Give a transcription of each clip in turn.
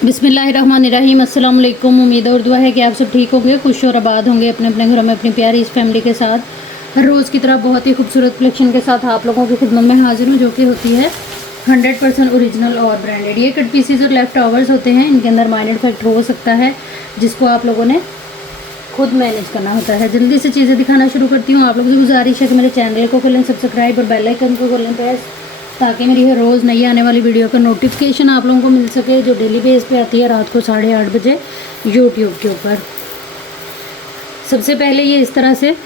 बिस्मिल्लाहिर्रहमानिर्रहीम। अस्सलाम वालेकुम। उम्मीद और दुआ है कि आप सब ठीक होंगे, खुश और आबाद होंगे अपने अपने घरों में अपनी प्यारी इस फैमिली के साथ। हर रोज़ की तरह बहुत ही खूबसूरत कलेक्शन के साथ आप लोगों की खिदमत में हाजिर हूँ, जो कि होती है 100% ओरिजिनल और ब्रांडेड। ये कट पीसीज और लेफ्ट ओवर्स होते हैं, इनके अंदर माइनर इफेक्ट हो सकता है जिसको आप लोगों ने खुद मैनेज करना होता है। जल्दी से चीज़ें दिखाना शुरू करती हूँ। आप लोगों से गुजारिश है कि मेरे चैनल को कर लें सब्सक्राइब और बेल आइकन को कर लें प्रेस, ताकि मेरी हर रोज़ नई आने वाली वीडियो का नोटिफिकेशन आप लोगों को मिल सके, जो डेली बेस पे आती है रात को 8:30 बजे यूट्यूब के ऊपर। सबसे पहले ये इस तरह से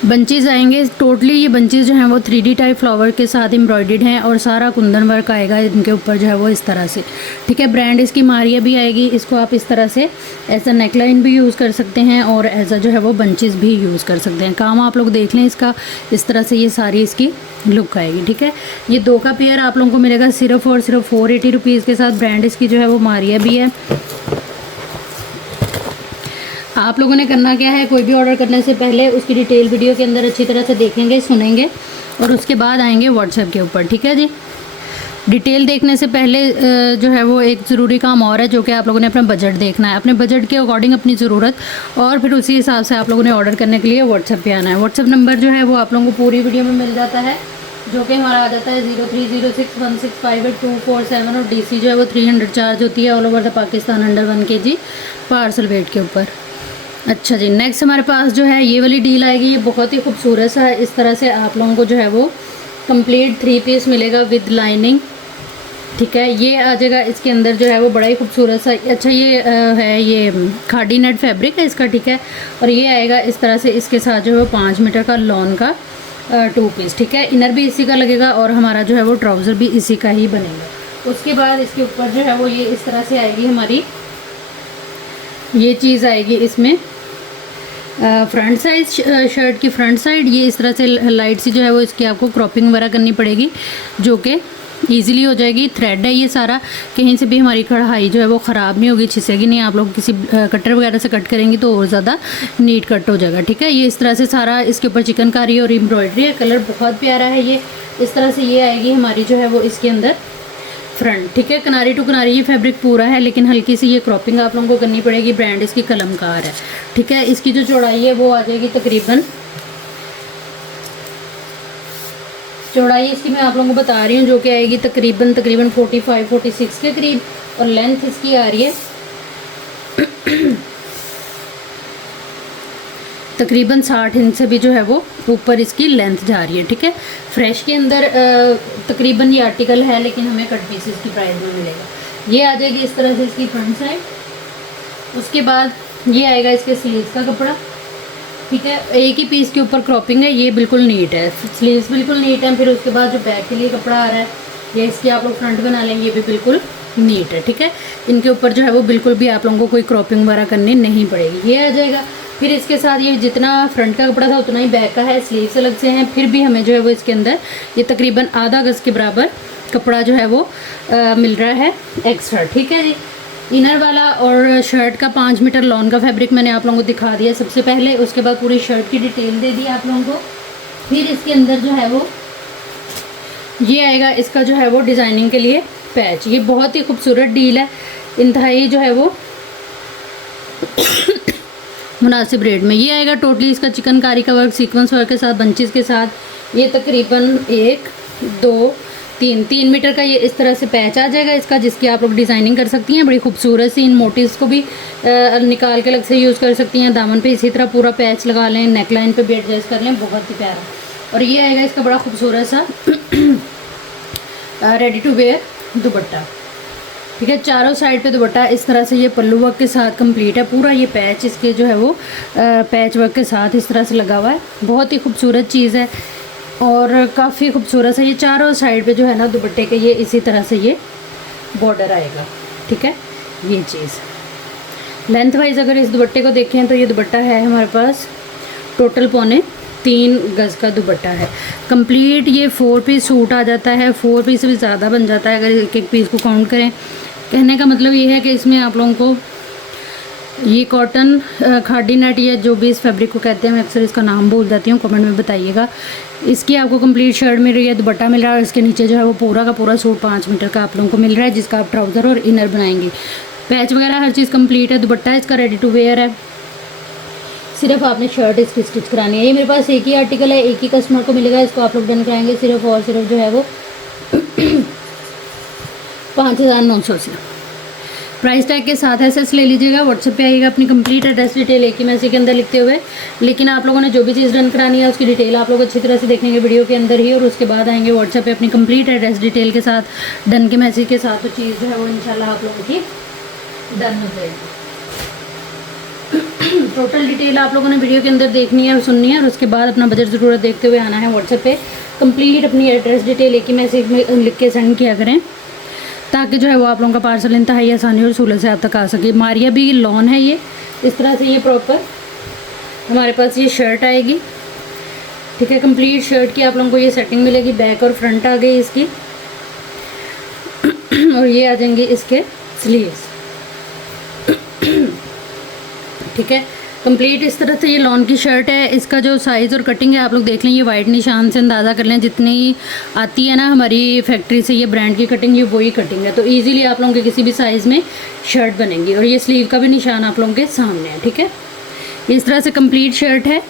बंचेज आएंगे। टोटली ये बंचेज जो हैं वो 3D टाइप फ्लावर के साथ एम्ब्रॉयडर्ड हैं और सारा कुंदन वर्क आएगा इनके ऊपर जो है वो इस तरह से। ठीक है, ब्रांड इसकी मारिया भी आएगी। इसको आप इस तरह से एज अ नेकलाइन भी यूज़ कर सकते हैं और एज अ जो है वो बंचेज भी यूज़ कर सकते हैं। काम आप लोग देख लें इसका, इस तरह से ये सारी इसकी लुक आएगी। ठीक है, ये 2 का पेयर आप लोगों को मिलेगा सिर्फ और सिर्फ 480 रुपीज़ के साथ। ब्रांड इसकी जो है वो मारिया भी है। आप लोगों ने करना क्या है, कोई भी ऑर्डर करने से पहले उसकी डिटेल वीडियो के अंदर अच्छी तरह से देखेंगे, सुनेंगे और उसके बाद आएंगे व्हाट्सएप के ऊपर। ठीक है जी, डिटेल देखने से पहले जो है वो एक ज़रूरी काम और है, जो कि आप लोगों ने अपना बजट देखना है, अपने बजट के अकॉर्डिंग अपनी ज़रूरत, और फिर उसी हिसाब से आप लोगों ने ऑर्डर करने के लिए व्हाट्सएप पे आना है। व्हाट्सएप नंबर जो है वो आप लोगों को पूरी वीडियो में मिल जाता है, जो कि हमारा आ जाता है 030616582447 और DC जो है वो 300 चार्ज होती है all over the Pakistan under 1 kg parcel weight के ऊपर। अच्छा जी, नेक्स्ट हमारे पास जो है ये वाली डील आएगी। ये बहुत ही खूबसूरत सा है। इस तरह से आप लोगों को जो है वो कंप्लीट 3 पीस मिलेगा विद लाइनिंग। ठीक है, ये आ जाएगा इसके अंदर जो है वो बड़ा ही खूबसूरत सा। अच्छा, ये है ये खादी नेट फैब्रिक है इसका। ठीक है, और ये आएगा इस तरह से, इसके साथ जो है वो 5 मीटर का लॉन का 2 पीस। ठीक है, इनर भी इसी का लगेगा और हमारा जो है वो ट्राउज़र भी इसी का ही बनेगा। उसके बाद इसके ऊपर जो है वो ये इस तरह से आएगी हमारी, ये चीज़ आएगी इसमें फ्रंट साइज शर्ट की फ्रंट साइड। ये इस तरह से लाइट सी जो है वो इसकी आपको क्रॉपिंग वगैरह करनी पड़ेगी, जो कि ईजिली हो जाएगी। थ्रेड है ये सारा, कहीं से भी हमारी कढ़ाई जो है वो ख़राब नहीं होगी, छिसेगी नहीं। आप लोग किसी कटर वगैरह से कट करेंगी तो और ज़्यादा नीट कट हो जाएगा। ठीक है, ये इस तरह से सारा इसके ऊपर चिकनकारी और एम्ब्रॉयडरी है। कलर बहुत प्यारा है ये। इस तरह से ये आएगी हमारी जो है वो इसके अंदर फ्रंट। ठीक है, किनारी टू किनारी ये फैब्रिक पूरा है, लेकिन हल्की सी ये क्रॉपिंग आप लोगों को करनी पड़ेगी। ब्रांड इसकी कलमकार है। ठीक है, इसकी जो चौड़ाई है वो आ जाएगी तकरीबन, चौड़ाई इसकी मैं आप लोगों को बता रही हूँ, जो कि आएगी तकरीबन 45-46 के करीब, और लेंथ इसकी आ रही है तकरीबन 60 इंच से भी जो है वो ऊपर इसकी लेंथ जा रही है। ठीक है, फ्रेश के अंदर तकरीबन ये आर्टिकल है, लेकिन हमें कट पीसेस की प्राइस में मिलेगा। ये आ जाएगी इस तरह से इसकी फ्रंट साइड। उसके बाद ये आएगा इसके स्लीव्स का कपड़ा। ठीक है, एक ही पीस के ऊपर क्रॉपिंग है, ये बिल्कुल नीट है, स्लीव्स बिल्कुल नीट है। फिर उसके बाद जो बैक के लिए कपड़ा आ रहा है, ये इसकी आप लोग फ्रंट बना लेंगे, ये भी बिल्कुल नीट है। ठीक है, इनके ऊपर जो है वो बिल्कुल भी आप लोगों को कोई क्रॉपिंग वगैरह करनी नहीं पड़ेगी। ये आ जाएगा। फिर इसके साथ ये जितना फ्रंट का कपड़ा था उतना ही बैक का है, स्लीव्स अलग से हैं। फिर भी हमें जो है वो इसके अंदर ये तकरीबन आधा गज़ के बराबर कपड़ा जो है वो मिल रहा है एक्स्ट्रा। ठीक है जी, इनर वाला और शर्ट का 5 मीटर लॉन का फैब्रिक मैंने आप लोगों को दिखा दिया सबसे पहले। उसके बाद पूरी शर्ट की डिटेल दे दी आप लोगों को। फिर इसके अंदर जो है वो ये आएगा, इसका जो है वो डिज़ाइनिंग के लिए पैच। ये बहुत ही खूबसूरत डील है, इंतहाई जो है वो मुनासिब रेट में। ये आएगा टोटली इसका चिकनकारी का वर्क, सीक्वेंस वर्क के साथ, बंचेस के साथ। ये तकरीबन 1 2 3 मीटर का ये इस तरह से पैच आ जाएगा इसका, जिसकी आप लोग डिज़ाइनिंग कर सकती हैं। बड़ी खूबसूरत सी इन मोटिव्स को भी निकाल के अलग से यूज़ कर सकती हैं। दामन पे इसी तरह पूरा पैच लगा लें, नेकलाइन पे भी एडजस्ट कर लें, बहुत ही प्यारा। और ये आएगा इसका बड़ा खूबसूरत सा रेडी टू वेयर दुपट्टा। ठीक है, चारों साइड पे दुपट्टा इस तरह से ये पल्लू वर्क के साथ कंप्लीट है पूरा। ये पैच इसके जो है वो पैच वर्क के साथ इस तरह से लगा हुआ है। बहुत ही खूबसूरत चीज़ है और काफ़ी खूबसूरत है। ये चारों साइड पे जो है ना दुपट्टे के ये इसी तरह से ये बॉर्डर आएगा। ठीक है, ये चीज़ लेंथ वाइज अगर इस दुपट्टे को देखें तो ये दुपट्टा है हमारे पास टोटल 3.25 गज़ का दुपट्टा है कंप्लीट। ये 4 पीस सूट आ जाता है, 4 पीस से भी ज़्यादा बन जाता है अगर एक एक पीस को काउंट करें। कहने का मतलब ये है कि इसमें आप लोगों को ये कॉटन खादी नेट या जो भी इस फैब्रिक को कहते हैं, मैं अक्सर इसका नाम भूल जाती हूँ, कमेंट में बताइएगा। इसकी आपको कंप्लीट शर्ट मिल रही है, दुपट्टा मिल रहा है और इसके नीचे जो है वो पूरा का पूरा सूट 5 मीटर का आप लोगों को मिल रहा है, जिसका आप ट्राउज़र और इनर बनाएंगे। पैच वगैरह हर चीज़ कंप्लीट है, दुपट्टा इसका रेडी टू वेयर है, सिर्फ आपने शर्ट इसकी स्टिच करानी है। ये मेरे पास एक ही आर्टिकल है, एक ही कस्टमर को मिलेगा, इसको आप लोग डन कराएंगे सिर्फ और सिर्फ जो है वो 5,900 से। प्राइस टैग के साथ एसएस ले लीजिएगा। व्हाट्सएप पे आइएगा, अपनी कंप्लीट एड्रेस डिटेल एक ही मैसेज के अंदर लिखते हुए। लेकिन आप लोगों ने जो भी चीज़ डन करानी है उसकी डिटेल आप लोग अच्छी तरह से देखेंगे वीडियो के अंदर ही, और उसके बाद आएंगे व्हाट्सएप पे अपनी कंप्लीट एड्रेस डिटेल के साथ, डन के मैसेज के साथ, तो चीज़ जो है वो इंशाल्लाह आप लोगों की डन हो जाएगी। टोटल डिटेल आप लोगों ने वीडियो के अंदर देखनी है और सुननी है, और उसके बाद अपना बजट ज़रूरत देखते हुए आना है व्हाट्सएप पे। कंप्लीट अपनी एड्रेस डिटेल एक ही मैसेज में लिख के सेंड किया करें, ताकि जो है वो आप लोगों का पार्सल इंतहाई आसानी और सहूलत से आप तक आ सके। मारिया भी लॉन है ये, इस तरह से ये प्रॉपर हमारे पास ये शर्ट आएगी, ठीक है। कंप्लीट शर्ट की आप लोगों को ये सेटिंग मिलेगी, बैक और फ्रंट आ गई इसकी और ये आ जाएंगे इसके स्लीव्स, ठीक है। कंप्लीट इस तरह से ये लॉन की शर्ट है। इसका जो साइज़ और कटिंग है आप लोग देख लें, ये वाइट निशान से अंदाज़ा कर लें, जितनी आती है ना हमारी फैक्ट्री से ये ब्रांड की कटिंग, ये वही कटिंग है, तो इजीली आप लोगों के किसी भी साइज़ में शर्ट बनेंगी। और ये स्लीव का भी निशान आप लोगों के सामने है, ठीक है। इस तरह से कंप्लीट शर्ट है,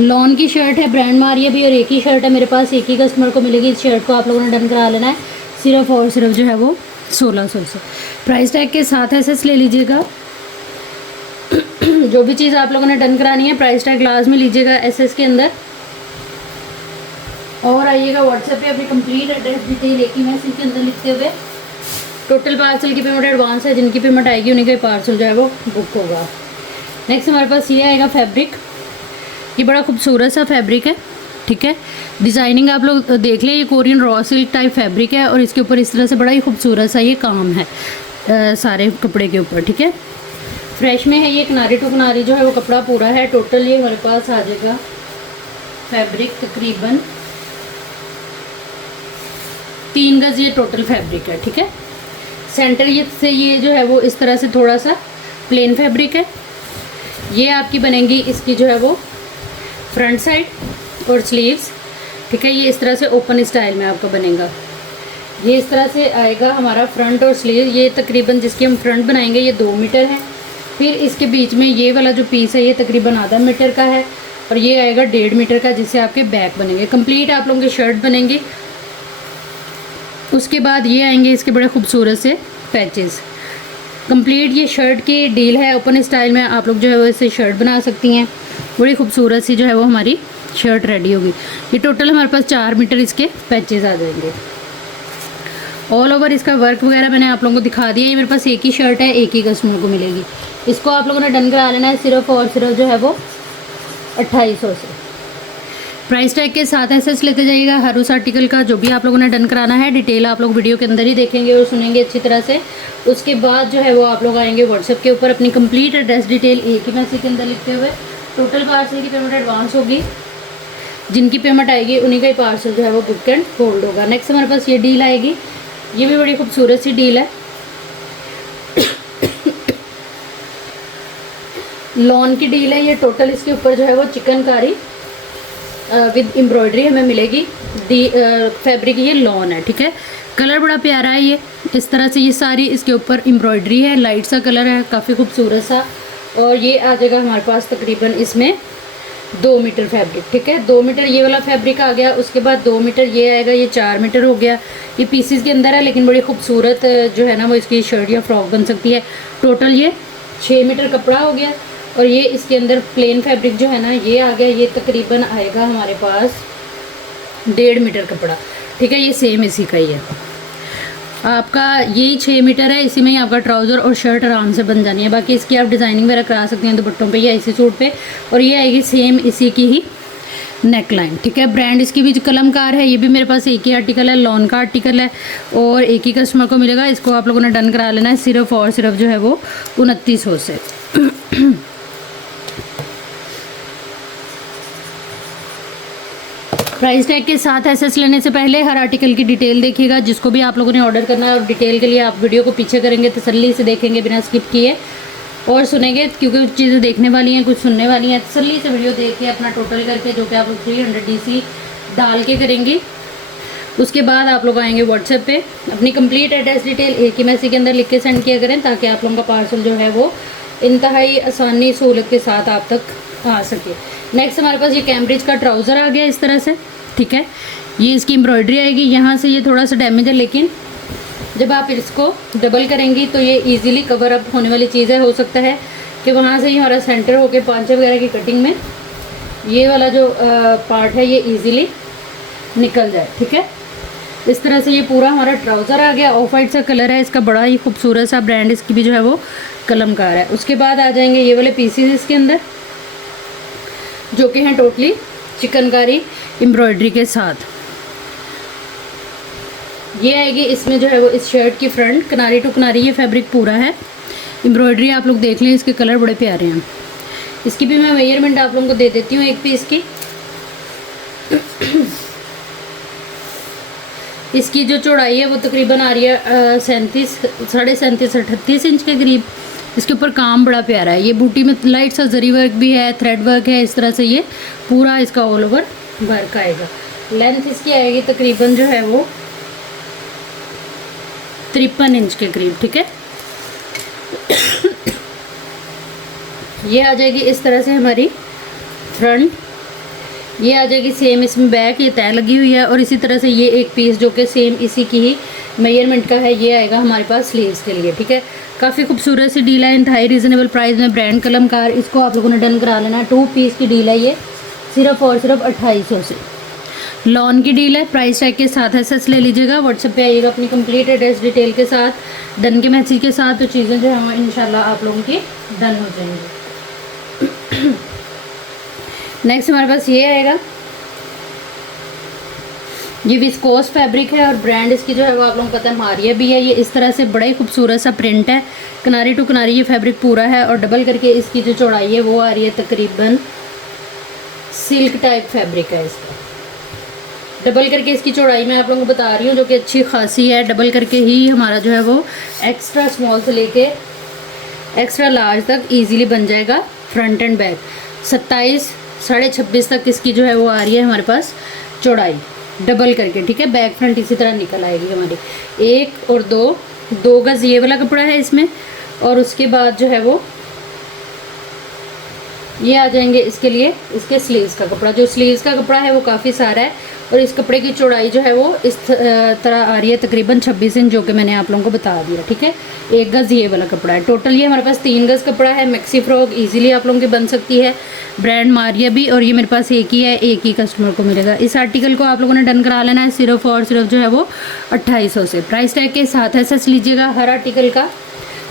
लॉन की शर्ट है, ब्रांड मारिया भी, और एक ही शर्ट है मेरे पास, एक ही कस्टमर को मिलेगी। इस शर्ट को आप लोगों ने डन करा लेना है सिर्फ और सिर्फ जो है वो 1600 से। प्राइस टैग के साथ एसएस ले लीजिएगा। जो भी चीज़ आप लोगों ने डन करानी है प्राइस टैग लास्ट में लीजिएगा एसएस के अंदर, और आइएगा व्हाट्सएप पे अपनी कंप्लीट एड्रेस डिटेल एक ही मैसेज के अंदर लिखते हुए। टोटल पार्सल की पेमेंट एडवांस है, जिनकी पेमेंट आएगी उन्हीं का पार्सल जो है वो बुक होगा। नेक्स्ट हमारे पास ये आएगा फैब्रिक, ये बड़ा खूबसूरत सा फैब्रिक है, ठीक है। डिज़ाइनिंग आप लोग देख लें, ये Korean raw silk type fabric है, और इसके ऊपर इस तरह से बड़ा ही खूबसूरत सा ये काम है सारे कपड़े के ऊपर, ठीक है। फ्रेश में है ये, किनारे टू किनारे जो है वो कपड़ा पूरा है। टोटल ये हमारे पास आ जाएगा फैब्रिक तकरीबन 3 गज ये टोटल फैब्रिक है, ठीक है। सेंटर ये से ये जो है वो इस तरह से थोड़ा सा प्लेन फैब्रिक है। ये आपकी बनेंगी इसकी जो है वो फ्रंट साइड और स्लीव्स, ठीक है। ये इस तरह से ओपन स्टाइल में आपका बनेगा, ये इस तरह से आएगा हमारा फ्रंट और स्लीव। ये तकरीबन जिसकी हम फ्रंट बनाएंगे ये 2 मीटर है। फिर इसके बीच में ये वाला जो पीस है ये तकरीबन आधा मीटर का है, और ये आएगा 1.5 मीटर का, जिससे आपके बैक बनेंगे। कंप्लीट आप लोगों के शर्ट बनेंगे। उसके बाद ये आएंगे इसके बड़े खूबसूरत से पैचेस। कंप्लीट ये शर्ट की डील है, ओपन स्टाइल में आप लोग जो है वो इससे शर्ट बना सकती हैं। बड़ी खूबसूरत सी जो है वो हमारी शर्ट रेडी होगी। ये टोटल हमारे पास 4 मीटर इसके पैचेस आ जाएंगे। ऑल ओवर इसका वर्क वगैरह मैंने आप लोगों को दिखा दिया। ये मेरे पास एक ही शर्ट है, एक ही कस्टमर को मिलेगी। इसको आप लोगों ने डन करा लेना है सिर्फ और सिर्फ जो है वो 2800 से। प्राइस टैग के साथ एसएस लेते जाइएगा हर उस आर्टिकल का जो भी आप लोगों ने डन कराना है। डिटेल आप लोग वीडियो के अंदर ही देखेंगे और सुनेंगे अच्छी तरह से। उसके बाद जो है वो आप लोग आएंगे व्हाट्सएप के ऊपर, अपनी कंप्लीट एड्रेस डिटेल एक ही मैसेज के अंदर लिखते हुए। टोटल पार्सल की पेमेंट एडवांस होगी, जिनकी पेमेंट आएगी उन्हीं का ही पार्सल जो है वो बुक एंड होल्ड होगा। नेक्स्ट हमारे पास ये डील आएगी, ये भी बड़ी खूबसूरत सी डील है। लॉन की डील है ये। टोटल इसके ऊपर जो है वो चिकनकारी विद एम्ब्रॉयडरी हमें मिलेगी। फैब्रिक ये लॉन है, ठीक है। कलर बड़ा प्यारा है ये, इस तरह से ये सारी इसके ऊपर एम्ब्रॉयडरी है। लाइट सा कलर है, काफ़ी खूबसूरत सा। और ये आ जाएगा हमारे पास तकरीबन इसमें 2 मीटर फैब्रिक, ठीक है। 2 मीटर ये वाला फैब्रिक आ गया। उसके बाद 2 मीटर ये आएगा, ये 4 मीटर हो गया। ये पीसीस के अंदर है, लेकिन बड़ी खूबसूरत जो है ना वो इसकी शर्ट या फ्रॉक बन सकती है। टोटल ये 6 मीटर कपड़ा हो गया। और ये इसके अंदर प्लेन फैब्रिक जो है ना ये आ गया। ये तकरीबन आएगा हमारे पास 1.5 मीटर कपड़ा, ठीक है। ये सेम इसी का ही है। आपका यही 6 मीटर है, इसी में ही आपका ट्राउज़र और शर्ट आराम से बन जानी है। बाकी इसकी आप डिज़ाइनिंग वगैरह करा सकते हैं दुपट्टों पे या इसी सूट पे। और ये आएगी सेम इसी की ही नेक लाइन, ठीक है। ब्रांड इसकी भी कलमकार है। ये भी मेरे पास एक ही आर्टिकल है, लॉन का आर्टिकल है, और एक ही कस्टमर को मिलेगा। इसको आप लोगों ने डन करा लेना है सिर्फ और सिर्फ जो है वो 2900 से। प्राइस टैग के साथ एसएस लेने से पहले हर आर्टिकल की डिटेल देखिएगा। जिसको भी आप लोगों ने ऑर्डर करना है और डिटेल के लिए आप वीडियो को पीछे करेंगे, तसल्ली से देखेंगे बिना स्किप किए, और सुनेंगे, क्योंकि कुछ चीज़ें देखने वाली हैं, कुछ सुनने वाली हैं। तसल्ली से वीडियो देख के अपना टोटल करके, जो कि आप लोग 300 DC डाल के करेंगी। उसके बाद आप लोग आएंगे व्हाट्सएप पे, अपनी कंप्लीट एड्रेस डिटेल एक ही मैसेज के अंदर लिख के सेंड किया करें, ताकि आप लोगों का पार्सल जो है वो इंतहाई आसानी सहूलत के साथ आप तक आ सके। नेक्स्ट हमारे पास ये कैम्ब्रिज का ट्राउज़र आ गया इस तरह से, ठीक है। ये इसकी एम्ब्रॉयडरी आएगी, यहाँ से ये थोड़ा सा डैमेज है, लेकिन जब आप इसको डबल करेंगी तो ये इजीली कवर अप होने वाली चीज़ है। हो सकता है कि वहाँ से ही हमारा सेंटर होके पांचे वगैरह की कटिंग में ये वाला जो पार्ट है ये इजीली निकल जाए, ठीक है। इस तरह से ये पूरा हमारा ट्राउज़र आ गया। ऑफ वाइट सा कलर है इसका, बड़ा ही खूबसूरत सा ब्रांड इसकी भी जो है वो कलमकार है। उसके बाद आ जाएंगे ये वाले पीसीज इसके अंदर, जो कि हैं टोटली चिकनकारी एम्ब्रॉयडरी के साथ। ये आएगी इसमें जो है वो इस शर्ट की फ्रंट, किनारी टू किनारी ये फैब्रिक पूरा है। एम्ब्रॉयडरी आप लोग देख लें, इसके कलर बड़े प्यारे हैं। इसकी भी मैं मेजरमेंट आप लोगों को दे देती हूँ एक पीस की। इसकी जो चौड़ाई है वो तकरीबन आ रही है 37, 37.5, 38 इंच के करीब। इसके ऊपर काम बड़ा प्यारा है। ये बूटी में लाइट सा जरी वर्क भी है, थ्रेड वर्क है। इस तरह से ये पूरा इसका ऑल ओवर वर्क आएगा। लेंथ इसकी आएगी तकरीबन जो है वो 53 इंच के करीब, ठीक है। ये आ जाएगी इस तरह से हमारी फ्रंट। ये आ जाएगी सेम इसमें बैक, ये तय लगी हुई है। और इसी तरह से ये एक पीस जो कि सेम इसी की ही मेजरमेंट का है, ये आएगा हमारे पास स्लीव्स के लिए, ठीक है। काफ़ी खूबसूरत सी डील है, इंतहाई रीज़नेबल प्राइस में, ब्रांड कलमकार। इसको आप लोगों ने डन करा लेना है। 2 पीस की डील है ये, सिर्फ और सिर्फ 2800 से। लॉन की डील है, प्राइस टैग के साथ एसएस ले लीजिएगा। व्हाट्सएप पे आइएगा अपनी कंप्लीट एड्रेस डिटेल के साथ, डन के मैसेज के साथ, तो चीज़ें जो है इंशाल्लाह आप लोगों की डन हो जाएंगी। नेक्स्ट हमारे पास ये आएगा, ये विस्कोस फैब्रिक है और ब्रांड इसकी जो है वो आप लोगों को पता है मारिया भी है। ये इस तरह से बड़ा ही खूबसूरत सा प्रिंट है, किनारी टू किनारी ये फैब्रिक पूरा है। और डबल करके इसकी जो चौड़ाई है वो आ रही है तकरीबन, सिल्क टाइप फैब्रिक है इसका। डबल करके इसकी चौड़ाई मैं आप लोगों को बता रही हूँ, जो कि अच्छी खासी है। डबल करके ही हमारा जो है वो एक्स्ट्रा स्मॉल से लेके एक्स्ट्रा लार्ज तक इजीली बन जाएगा फ्रंट एंड बैक। 27, 26.5 तक इसकी जो है वो आ रही है हमारे पास चौड़ाई, डबल करके, ठीक है। बैक फ्रंट इसी तरह निकल आएगी हमारी। 1 और 2 गज़ ये वाला कपड़ा है इसमें। और उसके बाद जो है वो ये आ जाएंगे इसके लिए इसके स्लीव्स का कपड़ा। जो स्लीव्स का कपड़ा है वो काफ़ी सारा है और इस कपड़े की चौड़ाई जो है वो इस तरह आ रही है तकरीबन 26 इंच, जो कि मैंने आप लोगों को बता दिया, ठीक है। 1 गज़ ये वाला कपड़ा है। टोटल ये हमारे पास 3 गज़ कपड़ा है। मैक्सी फ्रॉक इजीली आप लोगों की बन सकती है, ब्रांड मारिया भी। और ये मेरे पास एक ही है, एक ही कस्टमर को मिलेगा। इस आर्टिकल को आप लोगों ने डन करा लेना है सिर्फ और सिर्फ जो है वो 2800 से। प्राइस टैग के साथ एसएस लीजिएगा हर आर्टिकल का,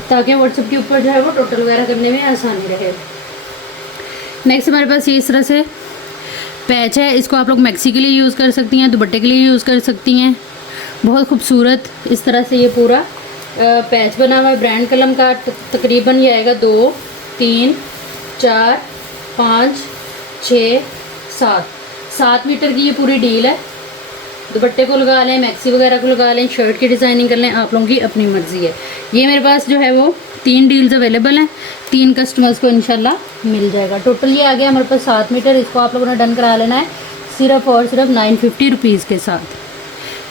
ताकि व्हाट्सएप के ऊपर जो है वो टोटल वगैरह करने में आसानी रहे। नेक्स्ट हमारे पास ये इस तरह से पैच है। इसको आप लोग मैक्सी के लिए यूज़ कर सकती हैं, दुपट्टे के लिए यूज़ कर सकती हैं। बहुत खूबसूरत इस तरह से ये पूरा पैच बना हुआ है। ब्रांड कलम का तकरीबन ये आएगा 2, 3, 4, 5, 6, 7 मीटर की ये पूरी डील है। दुपट्टे को लगा लें, मैक्सी वगैरह को लगा लें, शर्ट की डिज़ाइनिंग कर लें, आप लोगों की अपनी मर्ज़ी है। ये मेरे पास जो है वो 3 डील्स अवेलेबल हैं, 3 कस्टमर्स को इंशाल्लाह मिल जाएगा। टोटल ये आ गया हमारे पास 7 मीटर। इसको आप लोगों ने डन करा लेना है सिर्फ और सिर्फ 950 रुपीज़ के साथ।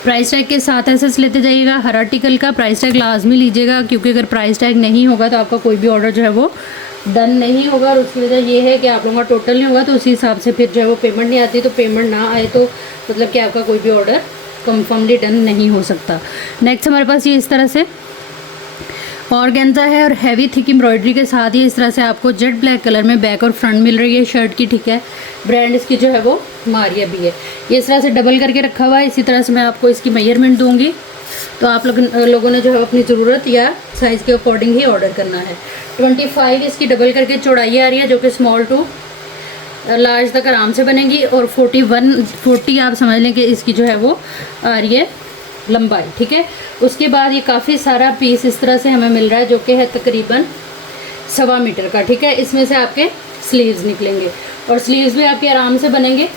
प्राइस टैग के साथ एसएस लेते जाइएगा हर आर्टिकल का। प्राइस टैग लाजमी लीजिएगा, क्योंकि अगर प्राइस टैग नहीं होगा तो आपका कोई भी ऑर्डर जो है वो डन नहीं होगा। और उसकी वजह ये है कि आप लोगों का टोटल नहीं होगा, तो उसी हिसाब से फिर जो है वो पेमेंट नहीं आती। तो पेमेंट ना आए तो मतलब कि आपका कोई भी ऑर्डर कंफर्मली डन नहीं हो सकता। नेक्स्ट हमारे पास ये इस तरह से ऑर्गेन्जा है और हैवी थिक एम्ब्रॉयडरी के साथ ही इस तरह से आपको जेट ब्लैक कलर में बैक और फ्रंट मिल रही है शर्ट की, ठीक है। ब्रांड इसकी जो है वो मारिया भी है। ये इस तरह से डबल करके रखा हुआ है। इसी तरह से मैं आपको इसकी मेजरमेंट दूंगी, तो आप लोगों ने जो है अपनी ज़रूरत या साइज़ के अकॉर्डिंग ही ऑर्डर करना है। 25 इसकी डबल करके चौड़ाई आ रही है, जो कि स्मॉल टू लार्ज तक आराम से बनेगी। और 40 आप समझ लें कि इसकी जो है वो आ रही है लंबाई, ठीक है। उसके बाद ये काफ़ी सारा पीस इस तरह से हमें मिल रहा है, जो कि है तकरीबन 1.25 मीटर का, ठीक है। इसमें से आपके स्लीव्स निकलेंगे और स्लीव्स भी आपके आराम से बनेंगे,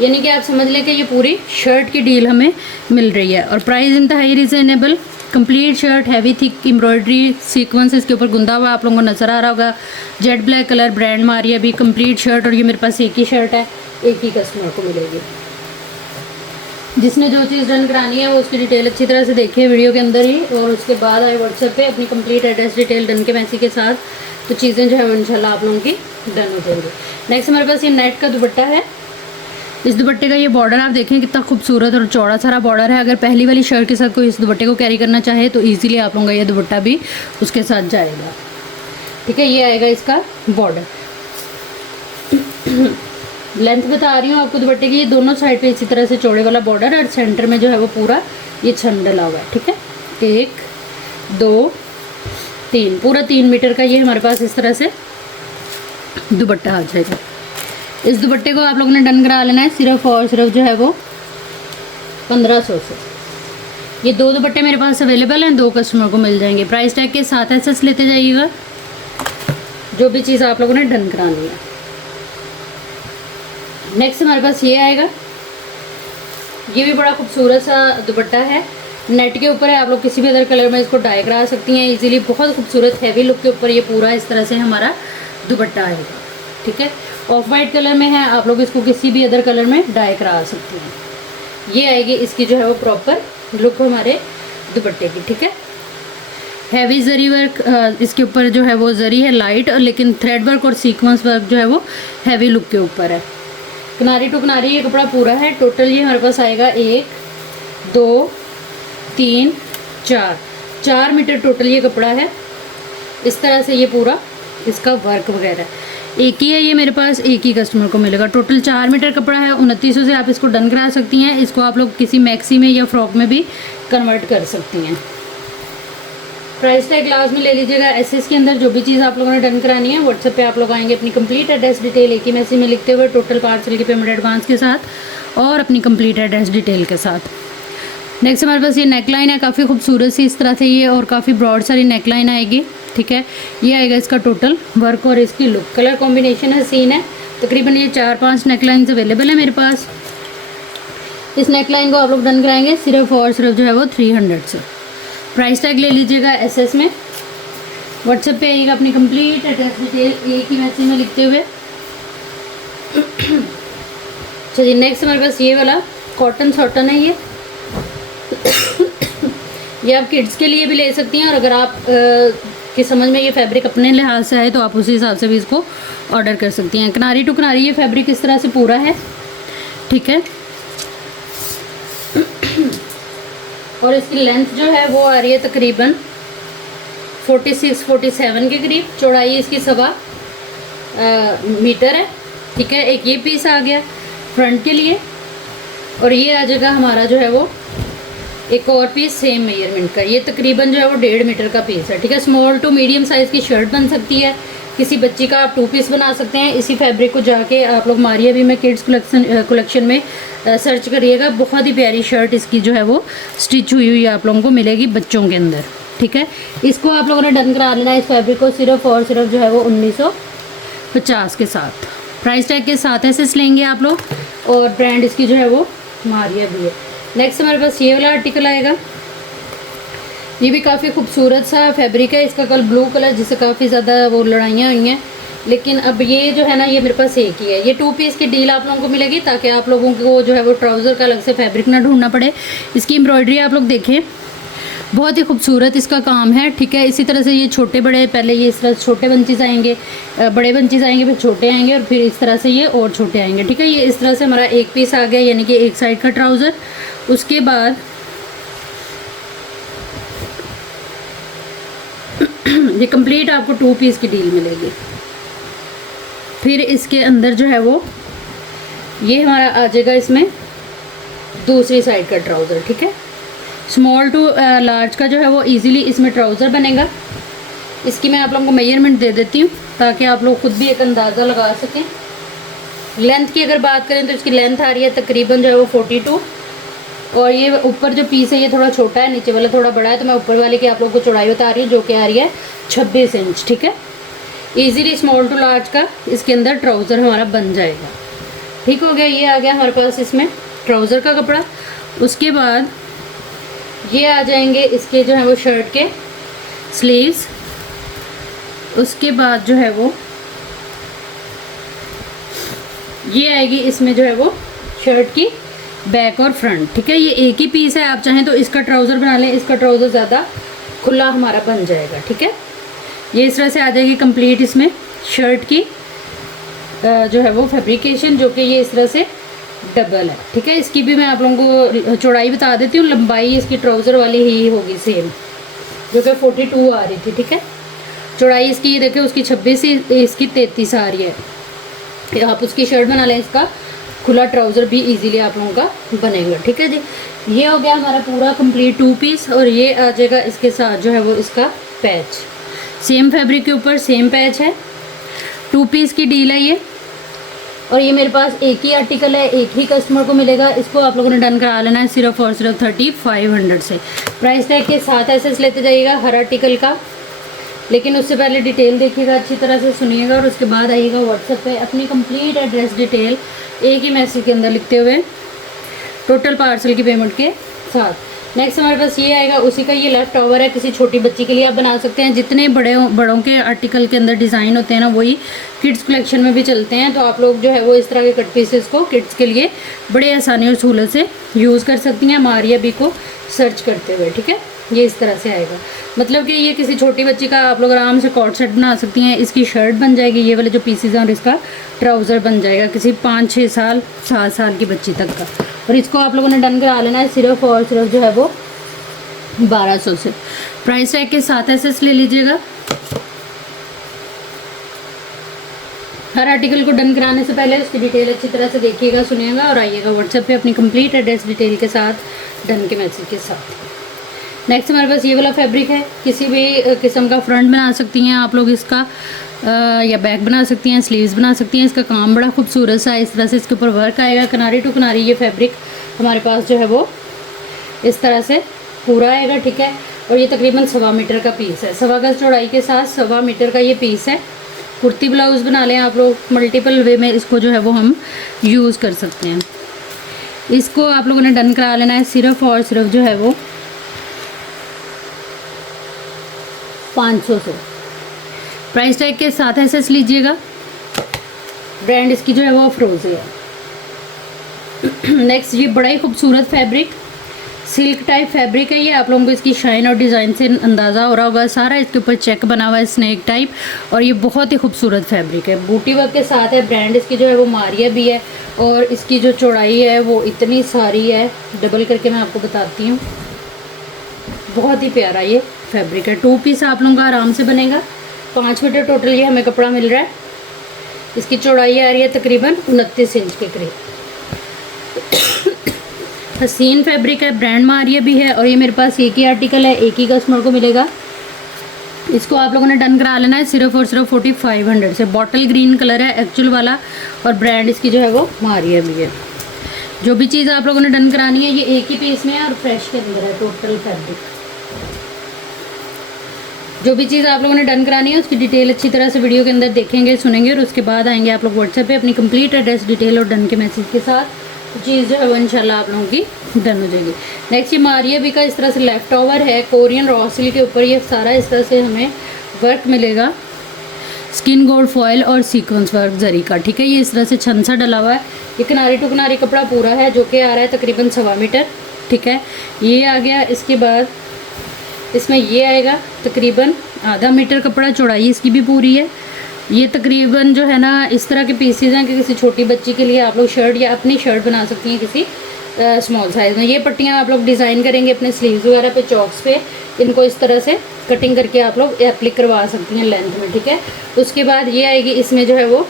यानी कि आप समझ लें कि ये पूरी शर्ट की डील हमें मिल रही है। और प्राइस इंतहाई reasonable, complete shirt, heavy thick embroidery sequence इसके ऊपर गुंदा हुआ आप लोगों को नज़र आ रहा होगा। Jet black colour, brand Maria भी कंप्लीट शर्ट। और ये मेरे पास एक ही शर्ट है, एक ही कस्टमर को मिलेगी। जिसने जो चीज़ डन करानी है वो उसकी डिटेल अच्छी तरह से देखिए वीडियो के अंदर ही, और उसके बाद आए व्हाट्सएप पे अपनी कंप्लीट एड्रेस डिटेल डन के मैसेज के साथ, तो चीज़ें जो है इंशाल्लाह आप लोगों की डन हो जाएंगी। नेक्स्ट हमारे पास ये नेट का दुपट्टा है। इस दुपट्टे का ये बॉर्डर आप देखें कितना खूबसूरत और चौड़ा सारा बॉर्डर है। अगर पहली वाली शर्ट के साथ कोई इस दुपट्टे को कैरी करना चाहे तो ईजिली आप लोगों का ये दुपट्टा भी उसके साथ जाएगा। ठीक है, ये आएगा इसका बॉर्डर। लेंथ बता रही हूँ आपको दुपट्टे की, ये दोनों साइड पे इसी तरह से चौड़े वाला बॉर्डर, और सेंटर में जो है वो पूरा ये छन डला हुआ है। ठीक है, 1 2 3, पूरा 3 मीटर का ये हमारे पास इस तरह से दुपट्टा आ जाएगा। इस दुपट्टे को आप लोगों ने डन करा लेना है सिर्फ और सिर्फ जो है वो 1500 से। ये 2 दुपट्टे मेरे पास अवेलेबल हैं, 2 कस्टमर को मिल जाएंगे। प्राइस टैग के साथ एसएस लेते जाइएगा जो भी चीज़ आप लोगों ने डन करानी है। नेक्स्ट हमारे पास ये आएगा, ये भी बड़ा खूबसूरत सा दुपट्टा है, नेट के ऊपर है। आप लोग किसी भी अदर कलर में इसको डाई करा सकती हैं इजीली। बहुत खूबसूरत हैवी लुक के ऊपर ये पूरा इस तरह से हमारा दुपट्टा आएगा। ठीक है, ऑफ वाइट कलर में है, आप लोग इसको किसी भी अदर कलर में डाई करा सकते हैं। ये आएगी इसकी जो है वो प्रॉपर लुक हमारे दुपट्टे की। ठीक है, हैवी जरी वर्क इसके ऊपर जो है वो जरी है लाइट, और लेकिन थ्रेड वर्क और सीक्वेंस वर्क जो है वो हैवी लुक के ऊपर है। किनारी टू किनारी ये कपड़ा पूरा है। टोटल ये हमारे पास आएगा 1 2 3 4 मीटर टोटल ये कपड़ा है। इस तरह से ये पूरा इसका वर्क वगैरह एक ही है, ये मेरे पास एक ही कस्टमर को मिलेगा। टोटल 4 मीटर कपड़ा है। 2900 से आप इसको डन करा सकती हैं। इसको आप लोग किसी मैक्सी में या फ्रॉक में भी कन्वर्ट कर सकती हैं। प्राइस टैग लास्ट में ले लीजिएगा। एसएस के अंदर जो भी चीज़ आप लोगों ने डन करानी है व्हाट्सएप पे आप लोग आएंगे अपनी कंप्लीट एड्रेस डिटेल एक ही मैसेज में लिखते हुए, टोटल पार्सल की पेमेंट एडवांस के साथ और अपनी कंप्लीट एड्रेस डिटेल के साथ। नेक्स्ट हमारे पास ये नेकलाइन है, काफ़ी खूबसूरत सी इस तरह से ये, और काफ़ी ब्रॉड सारी नेकलाइन आएगी। ठीक है, ये आएगा इसका टोटल वर्क और इसकी लुक। कलर कॉम्बिनेशन है, सीन है। तकरीबन ये 4-5 नेकलाइंस अवेलेबल है मेरे पास। इस नेकलाइन को आप लोग डन कराएंगे सिर्फ और सिर्फ जो है वो 300 से। प्राइस टैग ले लीजिएगा एसएस में। व्हाट्सएप पे आइएगा अपनी कंप्लीट एड्रेस डिटेल एक ही मैसेज में लिखते हुए। चलिए नेक्स्ट हमारे पास ये वाला कॉटन सॉटन है। ये आप किड्स के लिए भी ले सकती हैं, और अगर आप की समझ में ये फैब्रिक अपने लिहाज से आए तो आप उसी हिसाब से भी इसको ऑर्डर कर सकती हैं। किनारी टू किनारी ये फैब्रिक इस तरह से पूरा है। ठीक है, और इसकी लेंथ जो है वो आ रही है तकरीबन 46-47 के करीब। चौड़ाई इसकी 1.25 मीटर है। ठीक है, एक ये पीस आ गया फ्रंट के लिए, और ये आ जाएगा हमारा जो है वो एक और पीस सेम मेजरमेंट का। ये तकरीबन जो है वो 1.5 मीटर का पीस है। ठीक है, स्मॉल टू मीडियम साइज़ की शर्ट बन सकती है। किसी बच्ची का आप 2 पीस बना सकते हैं। इसी फैब्रिक को जाके आप लोग मारिया भी में किड्स कलेक्शन में सर्च करिएगा। बहुत ही प्यारी शर्ट इसकी जो है वो स्टिच हुई आप लोगों को मिलेगी बच्चों के अंदर। ठीक है, इसको आप लोगों ने डन करा लेना है इस फैब्रिक को सिर्फ और सिर्फ जो है वो 1950 के साथ। प्राइस टैग के साथ ऐसे लेंगे आप लोग, और ब्रांड इसकी जो है वो मारिया भी है। नेक्स्ट हमारे पास ये वाला आर्टिकल आएगा। ये भी काफ़ी खूबसूरत सा फैब्रिक है। इसका कलर ब्लू कलर, जिससे काफ़ी ज़्यादा वो लड़ाइयाँ हुई हैं, लेकिन अब ये जो है ना ये मेरे पास एक ही है। ये 2 पीस की डील आप लोगों को मिलेगी, ताकि आप लोगों को जो है वो ट्राउज़र का अलग से फैब्रिक ना ढूंढना पड़े। इसकी एम्ब्रॉयडरी आप लोग देखें, बहुत ही खूबसूरत इसका काम है। ठीक है, इसी तरह से ये छोटे बड़े, पहले ये इस तरह छोटे बंचेस आएंगे, बड़े बंचेस आएंगे, फिर छोटे आएंगे, और फिर इस तरह से ये और छोटे आएंगे। ठीक है, ये इस तरह से हमारा एक पीस आ गया, यानी कि एक साइड का ट्राउज़र। उसके बाद ये कंप्लीट आपको 2 पीस की डील मिलेगी। फिर इसके अंदर जो है वो ये हमारा आ जाएगा इसमें दूसरी साइड का ट्राउज़र। ठीक है, स्मॉल टू लार्ज का जो है वो इजीली इसमें ट्राउज़र बनेगा। इसकी मैं आप लोगों को मेजरमेंट दे देती हूँ ताकि आप लोग खुद भी एक अंदाज़ा लगा सकें। लेंथ की अगर बात करें तो इसकी लेंथ आ रही है तकरीबन जो है वो 42, और ये ऊपर जो पीस है ये थोड़ा छोटा है, नीचे वाला थोड़ा बड़ा है, तो मैं ऊपर वाले की आप लोगों को चौड़ाई बता रही हूँ जो कि आ रही है 26 इंच। ठीक है, ईजीली स्मॉल टू लार्ज का इसके अंदर ट्राउज़र हमारा बन जाएगा। ठीक हो गया, ये आ गया हमारे पास इसमें ट्राउज़र का कपड़ा। उसके बाद ये आ जाएंगे इसके जो है वो शर्ट के स्लीव्स। उसके बाद जो है वो ये आएगी इसमें जो है वो शर्ट की बैक और फ्रंट, ठीक है। ये एक ही पीस है, आप चाहें तो इसका ट्राउज़र बना लें, इसका ट्राउज़र ज़्यादा खुला हमारा बन जाएगा, ठीक है। ये इस तरह से आ जाएगी कंप्लीट इसमें शर्ट की जो है वो फैब्रिकेशन, जो कि ये इस तरह से डबल है, ठीक है। इसकी भी मैं आप लोगों को चौड़ाई बता देती हूँ। लंबाई इसकी ट्राउज़र वाली ही होगी सेम, जो कि 42 आ रही थी, ठीक है। चौड़ाई इसकी ये देखिए उसकी 26, इसकी 33 आ रही है। आप उसकी शर्ट बना लें, इसका खुला ट्राउज़र भी इजीली आप लोगों का बनेगा, ठीक है जी। ये हो गया हमारा पूरा कंप्लीट 2 पीस। और ये आ जाएगा इसके साथ जो है वो इसका पैच, सेम फैब्रिक के ऊपर सेम पैच है। 2 पीस की डील है ये। और ये मेरे पास एक ही आर्टिकल है, एक ही कस्टमर को मिलेगा। इसको आप लोगों ने डन करा लेना है सिर्फ और सिर्फ 3500 से। प्राइस टैग के साथ एसेस लेते जाइएगा हर आर्टिकल का, लेकिन उससे पहले डिटेल देखिएगा, अच्छी तरह से सुनिएगा और उसके बाद आइएगा व्हाट्सएप पे अपनी कंप्लीट एड्रेस डिटेल एक ही मैसेज के अंदर लिखते हुए टोटल पार्सल की पेमेंट के साथ। नेक्स्ट हमारे पास ये आएगा, उसी का ये लेफ्ट ओवर है, किसी छोटी बच्ची के लिए आप बना सकते हैं। जितने बड़ों के आर्टिकल के अंदर डिज़ाइन होते हैं ना, वही किड्स कलेक्शन में भी चलते हैं। तो आप लोग जो है वो इस तरह के कट पीसेस को किड्स के लिए बड़े आसानी और सहूलत से यूज़ कर सकती हैं मारिया बी को सर्च करते हुए, ठीक है। ये इस तरह से आएगा, मतलब कि ये किसी छोटी बच्ची का आप लोग आराम से कॉट सेट बना सकती हैं। इसकी शर्ट बन जाएगी, ये वाले जो पीसेज हैं, और इसका ट्राउज़र बन जाएगा किसी 5-6 साल 7 साल की बच्ची तक का। और इसको आप लोगों ने डन करा लेना है सिर्फ और सिर्फ जो है वो 1200 से। प्राइस टैग के साथ एसेस ले लीजिएगा। हर आर्टिकल को डन कराने से पहले उसकी डिटेल अच्छी तरह से देखिएगा, सुनिएगा और आइएगा व्हाट्सएप पे अपनी कंप्लीट एड्रेस डिटेल के साथ, डन के मैसेज के साथ। नेक्स्ट हमारे पास ये वाला फैब्रिक है, किसी भी किस्म का फ्रंट बना सकती हैं आप लोग इसका, या बैक बना सकती हैं, स्लीव्स बना सकती हैं। इसका काम बड़ा खूबसूरत सा है, इस तरह से इसके ऊपर वर्क आएगा किनारी टू किनारी। ये फैब्रिक हमारे पास जो है वो इस तरह से पूरा आएगा, ठीक है। और ये तकरीबन 1.25 मीटर का पीस है, 1.25 गज चौड़ाई के साथ 1.25 मीटर का ये पीस है। कुर्ती ब्लाउज़ बना लें आप लोग, मल्टीपल वे में इसको जो है वो हम यूज़ कर सकते हैं। इसको आप लोगों ने डन करा लेना है सिर्फ और सिर्फ जो है वो 500 से। प्राइस टैग के साथ एसेस लीजिएगा। ब्रांड इसकी जो है वो अफरोज़ है। नेक्स्ट ये बड़ा ही खूबसूरत फैब्रिक, सिल्क टाइप फैब्रिक है ये। आप लोगों को इसकी शाइन और डिज़ाइन से अंदाज़ा हो रहा होगा सारा। इसके ऊपर चेक बना हुआ है स्नेक टाइप, और ये बहुत ही खूबसूरत फैब्रिक है, बूटी वर्क के साथ है। ब्रांड इसकी जो है वो मारिया भी है, और इसकी जो चौड़ाई है वो इतनी सारी है, डबल करके मैं आपको बताती हूँ। बहुत ही प्यारा ये फैब्रिक है। 2 पीस आप लोगों का आराम से बनेगा। 5 मीटर टोटल ये हमें कपड़ा मिल रहा है। इसकी चौड़ाई आ रही है तकरीबन 29 इंच के करीब। हसीन फैब्रिक है, ब्रांड मारिया भी है। और ये मेरे पास एक ही आर्टिकल है, एक ही कस्टमर को मिलेगा। इसको आप लोगों ने डन करा लेना है सिर्फ और सिर्फ 4500 से। बॉटल ग्रीन कलर है एक्चुअल वाला, और ब्रांड इसकी जो है वो मारिया भी है। जो भी चीज़ आप लोगों ने डन करानी है ये एक ही पीस में है और फ्रेश के अंदर है टोटल फैब्रिक। जो भी चीज़ आप लोगों ने डन करानी है उसकी डिटेल अच्छी तरह से वीडियो के अंदर देखेंगे, सुनेंगे, और उसके बाद आएंगे आप लोग व्हाट्सएप पे अपनी कंप्लीट एड्रेस डिटेल और डन के मैसेज के साथ। तो चीज़ जो है वो इंशाल्लाह आप लोगों की डन हो जाएगी। नेक्स्ट ये मारिया भी का इस तरह से लेफ्ट ओवर है, कोरियन रॉ सिल्क के ऊपर ये सारा इस तरह से हमें वर्क मिलेगा, स्किन गोल्ड फॉयल और सीक्वेंस वर्क जरी का, ठीक है। ये इस तरह से छन सा डला हुआ है। ये किनारी टू किनारी कपड़ा पूरा है, जो कि आ रहा है तकरीबन 1.25 मीटर, ठीक है। ये आ गया। इसके बाद इसमें ये आएगा तकरीबन आधा मीटर कपड़ा, चौड़ाई इसकी भी पूरी है। ये तकरीबन जो है ना इस तरह के पीसेज हैं कि किसी छोटी बच्ची के लिए आप लोग शर्ट या अपनी शर्ट बना सकती हैं किसी स्मॉल साइज़ में। ये पट्टियाँ आप लोग डिज़ाइन करेंगे अपने स्लीव्स वगैरह पे, चॉक्स पे, इनको इस तरह से कटिंग करके आप लोग एप्लिक करवा सकती हैं लेंथ में, ठीक है। उसके बाद ये आएगी, इसमें जो है वो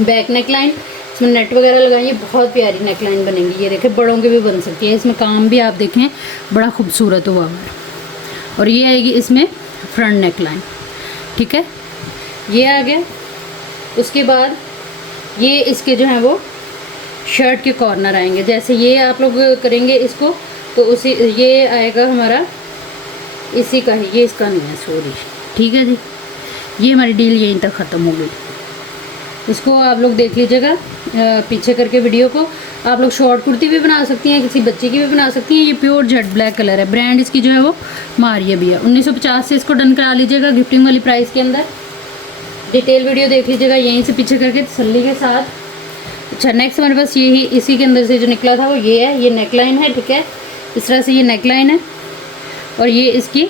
बैक नेक लाइन, इसमें नेट वगैरह लगाइए, बहुत प्यारी नेक लाइन बनेगी। ये देखें, बड़ों की भी बन सकती है। इसमें काम भी आप देखें बड़ा खूबसूरत हुआ है। और ये आएगी इसमें फ्रंट नेक लाइन, ठीक है। ये आ गया। उसके बाद ये इसके जो है वो शर्ट के कॉर्नर आएंगे। जैसे ये आप लोग करेंगे इसको, तो उसी ये आएगा हमारा इसी का ही, ये इसका नहीं है, सॉरी, ठीक है जी। ये हमारी डील यहीं तक ख़त्म हो गई। इसको आप लोग देख लीजिएगा पीछे करके वीडियो को। आप लोग शॉर्ट कुर्ती भी बना सकती हैं, किसी बच्चे की भी बना सकती हैं। ये प्योर जेट ब्लैक कलर है, ब्रांड इसकी जो है वो मारिया भी है। 1950 से इसको डन करा लीजिएगा गिफ्टिंग वाली प्राइस के अंदर। डिटेल वीडियो देख लीजिएगा यहीं से पीछे करके तसल्ली के साथ। अच्छा, नेक्स्ट हमारे पास ये ही इसी के अंदर से जो निकला था वो ये है। ये नेकलाइन है, ठीक है, इस तरह से ये नेकलाइन है और ये इसकी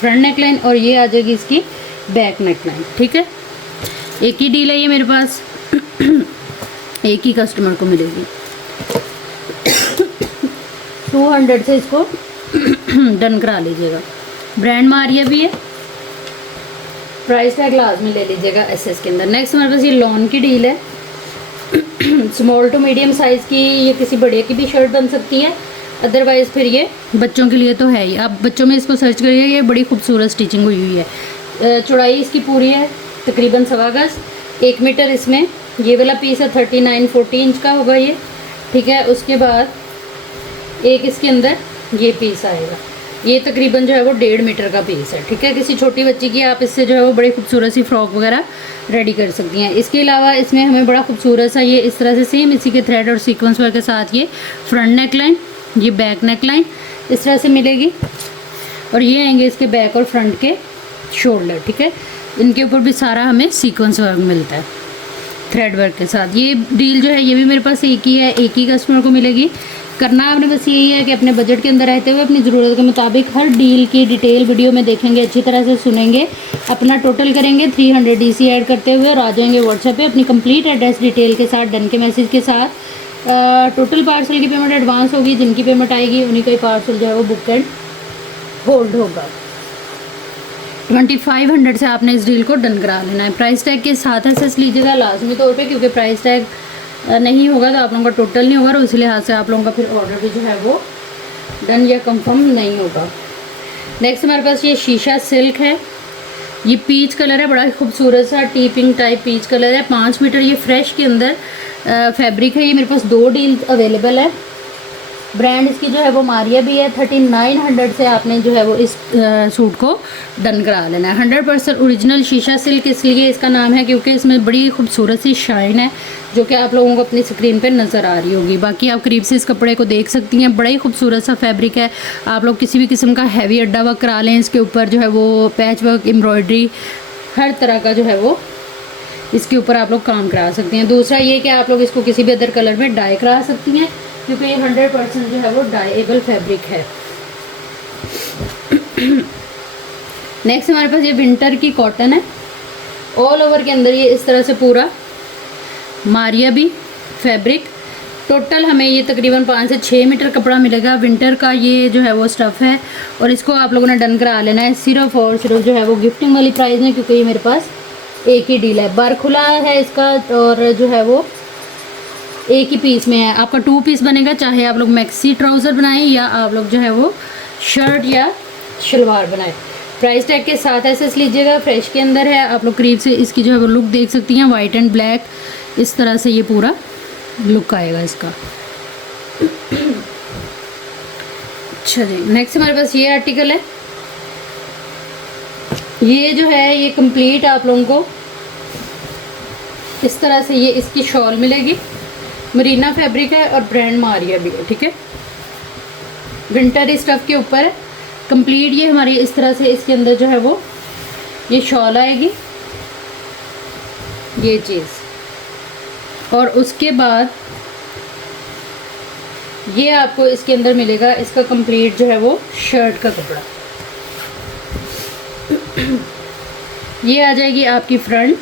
फ्रंट नेकलाइन और ये आ जाएगी इसकी बैक नेकलाइन, ठीक है। एक ही डील है ये मेरे पास, एक ही कस्टमर को मिलेगी। 200 से इसको डन करा लीजिएगा। ब्रांड मारिया भी है, प्राइस टैग लाजमी ले लीजिएगा एसएस के अंदर। नेक्स्ट हमारे पास ये लॉन की डील है, स्मॉल टू मीडियम साइज़ की। ये किसी बड़े की भी शर्ट बन सकती है, अदरवाइज़ फिर ये बच्चों के लिए तो है ही। आप बच्चों में इसको सर्च करिए, ये बड़ी खूबसूरत स्टिचिंग हुई हुई है। चौड़ाई इसकी पूरी है तकरीबन 1.25 गज, 1 मीटर इसमें ये वाला पीस है। 39-40 इंच का होगा ये, ठीक है। उसके बाद एक इसके अंदर ये पीस आएगा, ये तकरीबन जो है वो 1.5 मीटर का पीस है, ठीक है। किसी छोटी बच्ची की आप इससे जो है वो बड़ी खूबसूरत सी फ्रॉक वगैरह रेडी कर सकती हैं। इसके अलावा इसमें हमें बड़ा खूबसूरत सा ये इस तरह से सेम इसी के थ्रेड और सीक्वेंस वर्क के साथ ये फ्रंट नेक लाइन, ये बैक नेक लाइन इस तरह से मिलेगी और ये आएंगे इसके बैक और फ्रंट के शोल्डर, ठीक है। इनके ऊपर भी सारा हमें सीक्वेंस वर्क मिलता है थ्रेड वर्क के साथ। ये डील जो है ये भी मेरे पास एक ही है, एक ही कस्टमर को मिलेगी। करना आपने बस यही है कि अपने बजट के अंदर रहते हुए अपनी ज़रूरत के मुताबिक हर डील की डिटेल वीडियो में देखेंगे, अच्छी तरह से सुनेंगे, अपना टोटल करेंगे 300 DC ऐड करते हुए और आ जाएंगे व्हाट्सएप पे अपनी कंप्लीट एड्रेस डिटेल के साथ, डन के मैसेज के साथ। टोटल पार्सल की पेमेंट एडवांस होगी, जिनकी पेमेंट आएगी उन्हीं का ही पार्सल जो है वो बुक एंड होल्ड होगा। 2500 से आपने इस डील को डन करा लेना है। प्राइस टैग के साथ एसेस लीजिएगा लाजमी तौर पे, क्योंकि प्राइस टैग नहीं होगा तो आप लोगों का टोटल नहीं होगा और उसी लिहाज से आप लोगों का फिर ऑर्डर भी जो है वो डन या कंफर्म नहीं होगा। नेक्स्ट हमारे पास ये शीशा सिल्क है, ये पीच कलर है, बड़ा खूबसूरत सा tea pink type peach colour है। 5 मीटर ये फ्रेश के अंदर फैब्रिक है। ये मेरे पास 2 डील अवेलेबल है। ब्रांड इसकी जो है वो मारिया भी है। 3900 से आपने जो है वो इस सूट को डन करा लेना है। 100% ओरिजिनल शीशा सिल्क इसलिए इसका नाम है क्योंकि इसमें बड़ी खूबसूरत सी शाइन है जो कि आप लोगों को अपनी स्क्रीन पे नज़र आ रही होगी। बाकी आप करीब से इस कपड़े को देख सकती हैं, बड़ा ही खूबसूरत सा फैब्रिक है। आप लोग किसी भी किस्म का हैवी अड्डा वर्क करा लें, इसके ऊपर जो है वो पैच वर्क, एम्ब्रॉयडरी, हर तरह का जो है वो इसके ऊपर आप लोग काम करा सकती हैं। दूसरा ये कि आप लोग इसको किसी भी अदर कलर में डाई करा सकती हैं क्योंकि ये 100% जो है वो डाइएबल फैब्रिक है। नेक्स्ट हमारे पास ये विंटर की कॉटन है, ऑल ओवर के अंदर ये इस तरह से पूरा मारिया भी फैब्रिक। टोटल हमें ये तकरीबन 5 से 6 मीटर कपड़ा मिलेगा। विंटर का ये जो है वो स्टफ़ है और इसको आप लोगों ने डन करा लेना है सिर्फ और सिर्फ जो है वो गिफ्टिंग वाली प्राइस में, क्योंकि ये मेरे पास एक ही डील है। बार खुला है इसका और जो है वो एक ही पीस में है। आपका 2 पीस बनेगा, चाहे आप लोग मैक्सी ट्राउज़र बनाएं या आप लोग जो है वो शर्ट या शलवार बनाएं। प्राइस टैग के साथ एसेस लीजिएगा, फ्रेश के अंदर है। आप लोग करीब से इसकी जो है वो लुक देख सकती हैं, वाइट एंड ब्लैक इस तरह से ये पूरा लुक आएगा इसका। अच्छा जी, नेक्स्ट हमारे पास ये आर्टिकल है। ये जो है ये कंप्लीट आप लोगों को इस तरह से ये इसकी शॉल मिलेगी। मरीना फैब्रिक है और ब्रांड मारिया भी है, ठीक है। विंटर स्टफ़ के ऊपर है कंप्लीट। ये हमारी इस तरह से इसके अंदर जो है वो ये शॉल आएगी, ये चीज़। और उसके बाद ये आपको इसके अंदर मिलेगा इसका कंप्लीट जो है वो शर्ट का कपड़ा। ये आ जाएगी आपकी फ्रंट।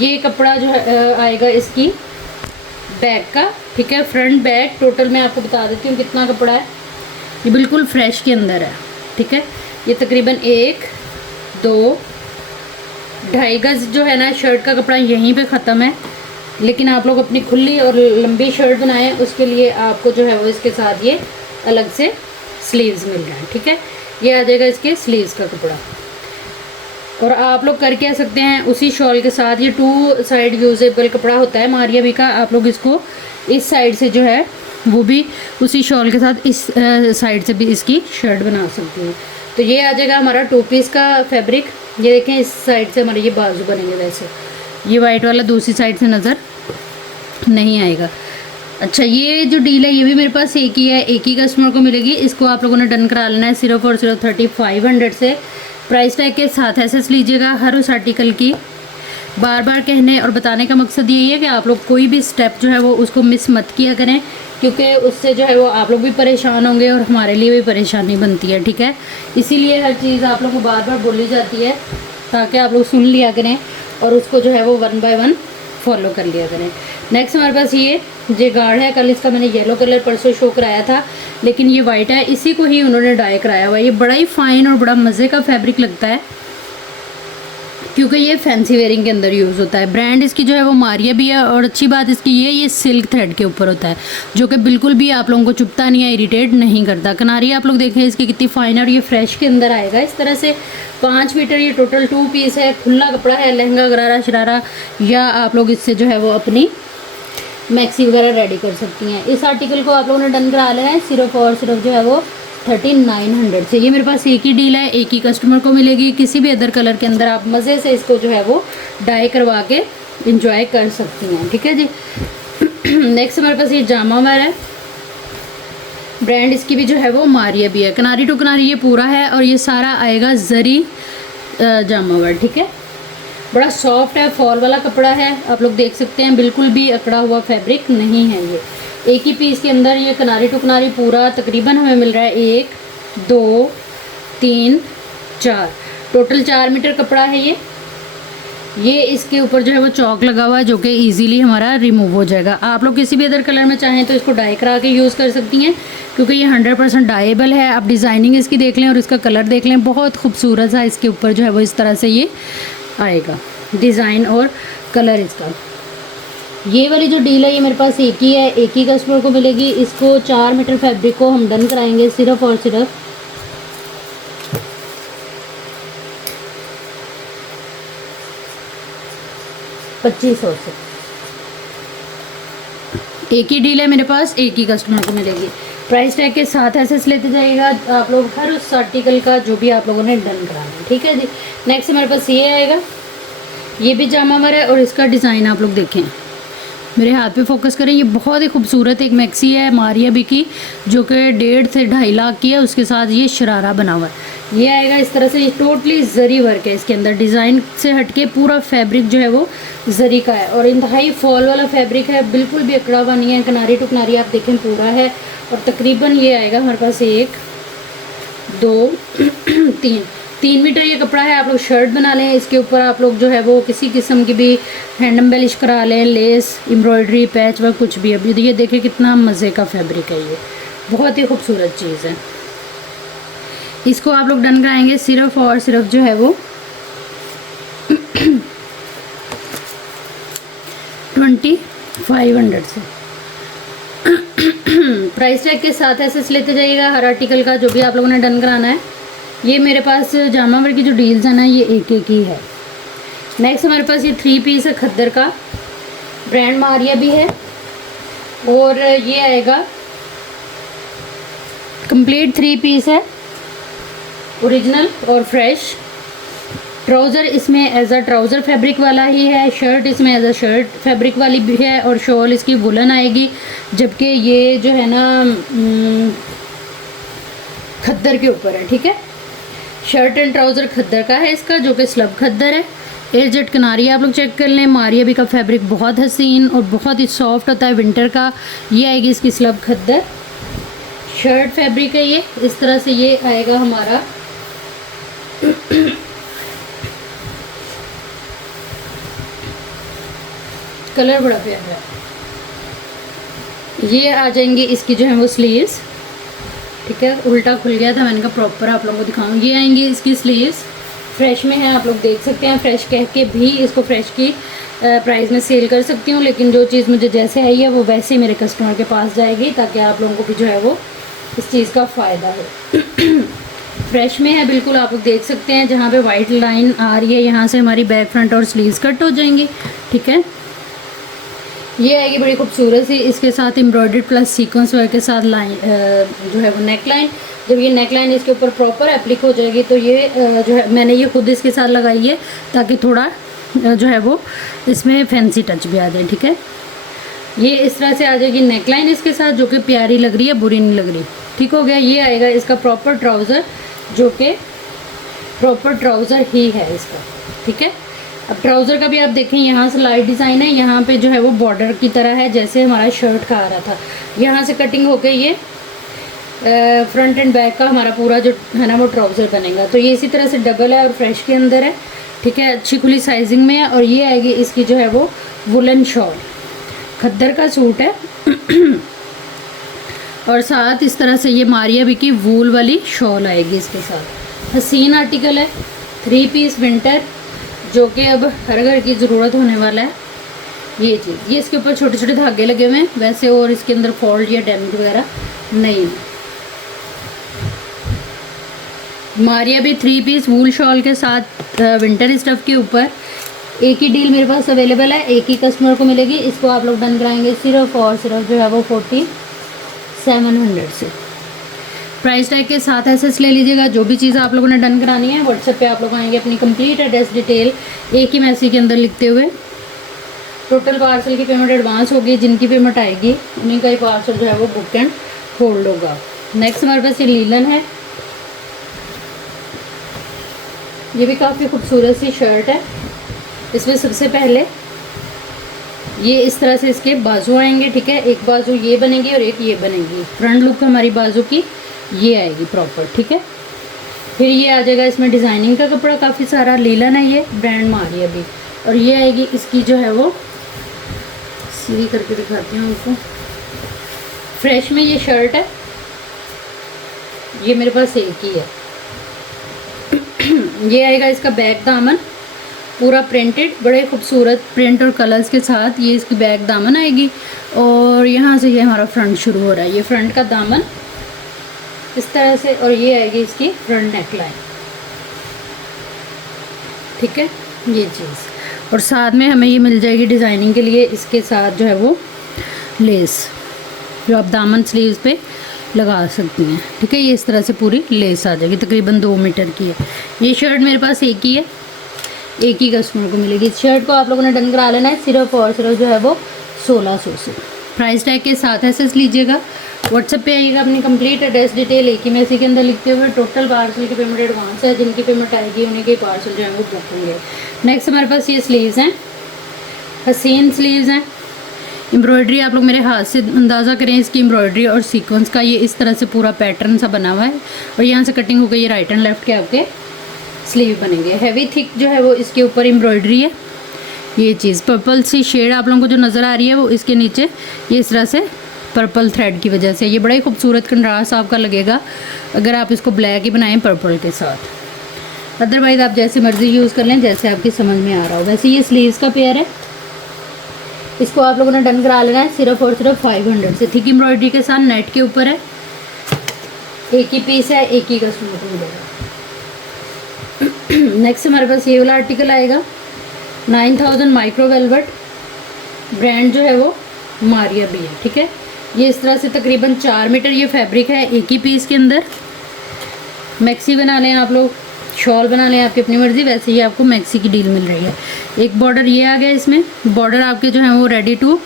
ये कपड़ा जो है आएगा इसकी बैक का, ठीक है। फ्रंट बैक टोटल मैं आपको बता देती हूँ कितना कपड़ा है। ये बिल्कुल फ्रेश के अंदर है, ठीक है। ये तकरीबन 1, 2, 2.5 गज जो है ना शर्ट का कपड़ा यहीं पे ख़त्म है। लेकिन आप लोग अपनी खुली और लंबी शर्ट बनाएं, उसके लिए आपको जो है वो इसके साथ ये अलग से स्लीव्स मिल रहे हैं, ठीक है। ये आ जाएगा इसके स्लीव्स का कपड़ा। और आप लोग कर क्या सकते हैं, उसी शॉल के साथ ये 2 साइड यूजेबल कपड़ा होता है मारिया भी का। आप लोग इसको इस साइड से जो है वो भी उसी शॉल के साथ इस साइड से भी इसकी शर्ट बना सकते हैं। तो ये आ जाएगा हमारा 2 पीस का फैब्रिक। ये देखें इस साइड से हमारे ये बाजू बनेंगे वैसे, ये वाइट वाला दूसरी साइड से नज़र नहीं आएगा। अच्छा, ये जो डील है ये भी मेरे पास एक ही है, एक ही कस्टमर को मिलेगी। इसको आप लोगों ने डन करा लेना है सिर्फ और सिर्फ 3500 से। प्राइस टैग के साथ एसेस लीजिएगा हर उस आर्टिकल की। बार बार कहने और बताने का मकसद यही है कि आप लोग कोई भी स्टेप जो है वो उसको मिस मत किया करें, क्योंकि उससे जो है वो आप लोग भी परेशान होंगे और हमारे लिए भी परेशानी बनती है, ठीक है। इसीलिए हर चीज़ आप लोग को बार बार बोली जाती है ताकि आप लोग सुन लिया करें और उसको जो है वो 1 बाय 1 फॉलो कर लिया करें। नेक्स्ट हमारे पास ये गाढ़ है। कल इसका मैंने येलो कलर परसों शो कराया था, लेकिन ये वाइट है, इसी को ही उन्होंने डाई कराया हुआ है। ये बड़ा ही फाइन और बड़ा मज़े का फैब्रिक लगता है, क्योंकि ये फैंसी वेयरिंग के अंदर यूज़ होता है। ब्रांड इसकी जो है वो मारिया भी है, और अच्छी बात इसकी ये सिल्क थ्रेड के ऊपर होता है, जो कि बिल्कुल भी आप लोगों को चुभता नहीं है, इरिटेट नहीं करता। किनारी आप लोग देखें इसकी कितनी फाइन है, और ये फ्रेश के अंदर आएगा इस तरह से। 5 मीटर ये टोटल 2 पीस है, खुला कपड़ा है, लहंगा गरारा शरारा, या आप लोग इससे जो है वो अपनी मैक्सी वगैरह रेडी कर सकती हैं। इस आर्टिकल को आप लोगों ने डन करा लिया है सिर्फ और सिर्फ जो है वो 3900 से। ये मेरे पास एक ही डील है, एक ही कस्टमर को मिलेगी। किसी भी अदर कलर के अंदर आप मज़े से इसको जो है वो डाई करवा के इंजॉय कर सकती हैं, ठीक है जी। नेक्स्ट हमारे पास ये जामा वेयर है। ब्रांड इसकी भी जो है वो मारिया भी है। किनारी टू किनारी ये पूरा है, और ये सारा आएगा जरी जामा वेयर, ठीक है। बड़ा सॉफ्ट है, फॉल वाला कपड़ा है, आप लोग देख सकते हैं, बिल्कुल भी अकड़ा हुआ फैब्रिक नहीं है। ये एक ही पीस के अंदर ये किनारी टू किनारी पूरा तकरीबन हमें मिल रहा है 1 2 3 4, टोटल 4 मीटर कपड़ा है ये इसके ऊपर जो है वो चौक लगा हुआ है, जो कि इजीली हमारा रिमूव हो जाएगा। आप लोग किसी भी अदर कलर में चाहें तो इसको डाई करा के यूज़ कर सकती हैं, क्योंकि ये 100% डाइएबल है। आप डिज़ाइनिंग इसकी देख लें और इसका कलर देख लें, बहुत खूबसूरत सा इसके ऊपर जो है वो इस तरह से ये आएगा डिज़ाइन और कलर इसका। ये वाली जो डील है ये मेरे पास एक ही है, एक ही कस्टमर को मिलेगी। इसको 4 मीटर फैब्रिक को हम डन कराएंगे सिर्फ और सिर्फ 2500 से। एक ही डील है मेरे पास, एक ही कस्टमर को मिलेगी। प्राइस टैग के साथ एसेस लेते जाइएगा आप लोग हर उस आर्टिकल का जो भी आप लोगों ने डन कराना है, ठीक है जी। नेक्स्ट हमारे पास ये आएगा, ये भी जामा वेयर है, और इसका डिज़ाइन आप लोग देखें, मेरे हाथ पे फोकस करें। ये बहुत ही खूबसूरत एक मैक्सी है मारिया भी की, जो कि 1.5 से 2.5 लाख की है। उसके साथ ये शरारा बना हुआ है, ये आएगा इस तरह से। ये टोटली जरी वर्क है इसके अंदर, डिज़ाइन से हटके पूरा फैब्रिक जो है वो जरी का है, और इंतहाई फॉल वाला फैब्रिक है, बिल्कुल भी अकड़ा हुआ नहीं है। किनारी टू किनारी आप देखें पूरा है, और तकरीबन ये आएगा हमारे पास 1 2 3 मीटर ये कपड़ा है। आप लोग शर्ट बना लें, इसके ऊपर आप लोग जो है वो किसी किस्म की भी हैंड एम्बेलिश करा लें, लेस, एम्ब्रॉयडरी, पैच वर्क, कुछ भी। अभी ये देखिए कितना मज़े का फैब्रिक है, ये बहुत ही खूबसूरत चीज़ है। इसको आप लोग डन कराएंगे सिर्फ और सिर्फ जो है वो 2500 से। प्राइस टैग के साथ एसेस लेते जाइएगा हर आर्टिकल का जो भी आप लोगों ने डन कराना है। ये मेरे पास जामा वेयर की जो डील्स है ना, ये एक एक ही है। नेक्स्ट हमारे पास ये 3 पीस है खद्दर का, ब्रांड मारिया भी है, और ये आएगा कंप्लीट 3 पीस है, ओरिजिनल और फ्रेश। ट्राउज़र इसमें एज अ ट्राउज़र फैब्रिक वाला ही है, शर्ट इसमें एज अ शर्ट फैब्रिक वाली भी है, और शॉल इसकी वुलन आएगी, जबकि ये जो है ना खद्दर के ऊपर है, ठीक है। शर्ट एंड ट्राउज़र खद्दर का है इसका, जो कि स्लब खद्दर है। एयरजेट किनारी आप लोग चेक कर लें। मारिया भी का फैब्रिक बहुत हसीन और बहुत ही सॉफ्ट होता है विंटर का। ये आएगी इसकी स्लब खद्दर, शर्ट फैब्रिक है ये इस तरह से। ये आएगा हमारा कलर बड़ा प्यारा है। ये आ जाएंगी इसकी जो है वो स्लीव्स, ठीक है। उल्टा खुल गया था, मैंने कहा प्रॉपर आप लोगों को दिखाऊँ। ये आएंगी इसकी स्लीव्स, फ्रेश में है, आप लोग देख सकते हैं। फ्रेश कह के भी इसको फ्रेश की प्राइस में सेल कर सकती हूँ, लेकिन जो चीज़ मुझे जैसे आई है वो वैसे ही मेरे कस्टमर के पास जाएगी, ताकि आप लोगों को भी जो है वो इस चीज़ का फ़ायदा हो। फ्रेश में है बिल्कुल, आप लोग देख सकते हैं। जहाँ पे वाइट लाइन आ रही है, यहाँ से हमारी बैक फ्रंट और स्लीव्स कट हो जाएंगी, ठीक है। ये आएगी बड़ी खूबसूरत सी, इसके साथ एम्ब्रॉयडर्ड प्लस सीक्वेंस वर्क के साथ लाइन जो है वो नेक लाइन। जब ये नेक लाइन इसके ऊपर प्रॉपर एप्लिक हो जाएगी, तो ये जो है मैंने ये खुद इसके साथ लगाई है, ताकि थोड़ा जो है वो इसमें फैंसी टच भी आ जाए। ठीक है, ये इस तरह से आ जाएगी नेकलाइन इसके साथ, जो कि प्यारी लग रही है, बुरी नहीं लग रही। ठीक हो गया। ये आएगा इसका प्रॉपर ट्राउज़र, जो कि प्रॉपर ट्राउज़र ही है इसका। ठीक है, अब ट्राउज़र का भी आप देखें, यहाँ से लाइट डिज़ाइन है, यहाँ पे जो है वो बॉर्डर की तरह है जैसे हमारा शर्ट का आ रहा था। यहाँ से कटिंग होके ये फ्रंट एंड बैक का हमारा पूरा जो है ना वो ट्राउज़र बनेगा। तो ये इसी तरह से डबल है और फ्रेश के अंदर है। ठीक है, अच्छी खुली साइजिंग में है। और ये आएगी इसकी जो है वो वुलन शॉल, खद्दर का सूट है और साथ इस तरह से ये मारिया बी की वूल वाली शॉल आएगी इसके साथ। हसीन आर्टिकल है, 3 पीस विंटर, जो कि अब हर घर की ज़रूरत होने वाला है। ये चीज़, ये इसके ऊपर छोटे छोटे धागे लगे हुए हैं वैसे, और इसके अंदर फॉल्ट या डैमेज वगैरह नहीं है। मारिया भी 3 पीस वूल शॉल के साथ विंटर स्टफ़ के ऊपर। एक ही डील मेरे पास अवेलेबल है, एक ही कस्टमर को मिलेगी। इसको आप लोग डन कराएंगे सिर्फ और सिर्फ जो है वो 4700 से। प्राइस टैग के साथ एसेस ले लीजिएगा। जो भी चीज़ आप लोगों ने डन करानी है, व्हाट्सएप पे आप लोग आएंगे अपनी कंप्लीट एड्रेस डिटेल एक ही मैसेज के अंदर लिखते हुए। टोटल पार्सल की पेमेंट एडवांस होगी, जिनकी पेमेंट आएगी उन्हीं का ही पार्सल जो है वो बुक एंड होल्ड होगा। नेक्स्ट हमारे पास ये लीलन है, ये भी काफ़ी खूबसूरत सी शर्ट है। इसमें सबसे पहले ये इस तरह से इसके बाजू आएंगे। ठीक है, एक बाजू ये बनेगी और एक ये बनेगी। फ्रंट लुक हमारी बाजू की ये आएगी प्रॉपर। ठीक है, फिर ये आ जाएगा इसमें डिज़ाइनिंग का कपड़ा काफ़ी सारा, लीलन है ये, ब्रांड मारिया भी। और ये आएगी इसकी जो है वो, सीधी करके दिखाती हूँ आपको, फ्रेश में ये शर्ट है। ये मेरे पास एक ही है। ये आएगा इसका बैक दामन, पूरा प्रिंटेड, बड़े खूबसूरत प्रिंट और कलर्स के साथ ये इसकी बैक दामन आएगी। और यहाँ से ये हमारा फ्रंट शुरू हो रहा है। ये फ्रंट का दामन इस तरह से, और ये आएगी इसकी फ्रंट नेकलाइन। ठीक है, ये चीज़। और साथ में हमें ये मिल जाएगी डिज़ाइनिंग के लिए इसके साथ जो है वो लेस, जो आप दामन स्लीव्स पे लगा सकती हैं। ठीक है, ये इस तरह से पूरी लेस आ जाएगी, तकरीबन 2 मीटर की है। ये शर्ट मेरे पास एक ही है, एक ही कस्टमर को मिलेगी। इस शर्ट को आप लोगों ने डन करा लेना है सिर्फ और सिर्फ जो है वो 1600 से। प्राइस टैग के साथ एसेस लीजिएगा। व्हाट्सएप पे आइएगा अपनी कंप्लीट एड्रेस डिटेल एक ही मैसेज के अंदर लिखते हुए। टोटल पार्सल की पेमेंट एडवांस है, जिनकी पेमेंट आएगी उन्हीं के पार्सल जो है वो बुक होंगे। नेक्स्ट हमारे पास ये स्लीव्स हैं, हसीन स्लीव्स हैं। एम्ब्रॉयडरी आप लोग मेरे हाथ से अंदाज़ा करें इसकी एम्ब्रॉयडरी और सीक्वेंस का। ये इस तरह से पूरा पैटर्न सा बना हुआ है और यहाँ से कटिंग हो गई। ये राइट एंड लेफ्ट के आपके स्लीव बनेंगे। हैवी थिक जो है वो इसके ऊपर एम्ब्रॉयडरी है। ये चीज़ पर्पल सी शेड आप लोगों को जो नज़र आ रही है वो इसके नीचे ये इस तरह से पर्पल थ्रेड की वजह से ये बड़ा ही खूबसूरत कंट्रास्ट आपका लगेगा अगर आप इसको ब्लैक ही बनाएं पर्पल के साथ। अदरवाइज़ आप जैसे मर्ज़ी यूज़ कर लें, जैसे आपकी समझ में आ रहा हो। वैसे ये स्लीव्स का पेयर है, इसको आप लोगों ने डन करा लेना है सिर्फ और सिर्फ 500 से। थिक एम्ब्रॉयडरी के साथ नेट के ऊपर है, एक ही पीस है, एक ही कस्टमर को मिलेगा। नेक्स्ट हमारे पास ये वाला आर्टिकल आएगा 9000 माइक्रो वेलवेट, ब्रांड जो है वो मारिया भी है। ठीक है, ये इस तरह से तकरीबन 4 मीटर ये फैब्रिक है एक ही पीस के अंदर। मैक्सी बना लें आप लोग, शॉल बना लें, आपकी अपनी मर्ज़ी। वैसे ही आपको मैक्सी की डील मिल रही है। एक बॉर्डर ये आ गया, इसमें बॉर्डर आपके जो हैं वो रेडी टू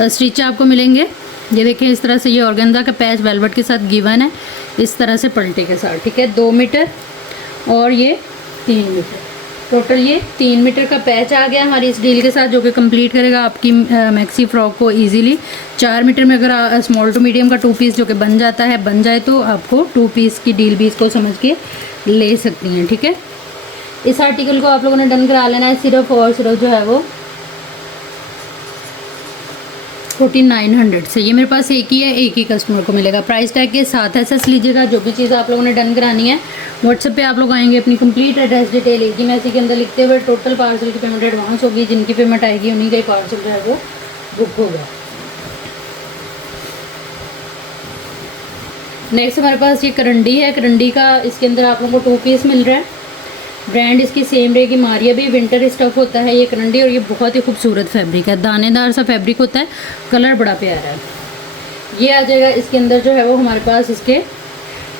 स्टिच आपको मिलेंगे। ये देखें इस तरह से ये ऑर्गेन्जा का पैच वेलवेट के साथ गिवन है, इस तरह से पलटे के साथ। ठीक है, 2 मीटर और ये 3 मीटर, टोटल ये 3 मीटर का पैच आ गया हमारी इस डील के साथ, जो कि कंप्लीट करेगा आपकी मैक्सी फ्रॉक को इजीली। 4 मीटर में अगर स्मॉल टू मीडियम का 2 पीस जो कि बन जाता है, बन जाए तो आपको 2 पीस की डील भी इसको समझ के ले सकती हैं। ठीक है, इस आर्टिकल को आप लोगों ने डन करा लेना है सिर्फ और सिर्फ जो है वो 4900 से। ये मेरे पास एक ही है, एक ही कस्टमर को मिलेगा। प्राइस टैग के साथ एसेस लीजिएगा। जो भी चीज़ आप लोगों ने डन करानी है व्हाट्सएप पे आप लोग आएंगे अपनी कंप्लीट एड्रेस डिटेल एक ही मैसेज के अंदर लिखते हुए। टोटल पार्सल की पेमेंट एडवांस होगी, जिनकी पेमेंट आएगी उन्हीं का ही पार्सल जो है वो बुक होगा। नेक्स्ट हमारे पास ये करंडी है, करंडी का इसके अंदर आप लोगों को 2 पीस मिल रहा है। ब्रांड इसकी सेम रहेगी, मारिया भी। विंटर स्टफ होता है ये करंडी और ये बहुत ही खूबसूरत फैब्रिक है, दानेदार सा फैब्रिक होता है, कलर बड़ा प्यारा है। ये आ जाएगा इसके अंदर जो है वो हमारे पास इसके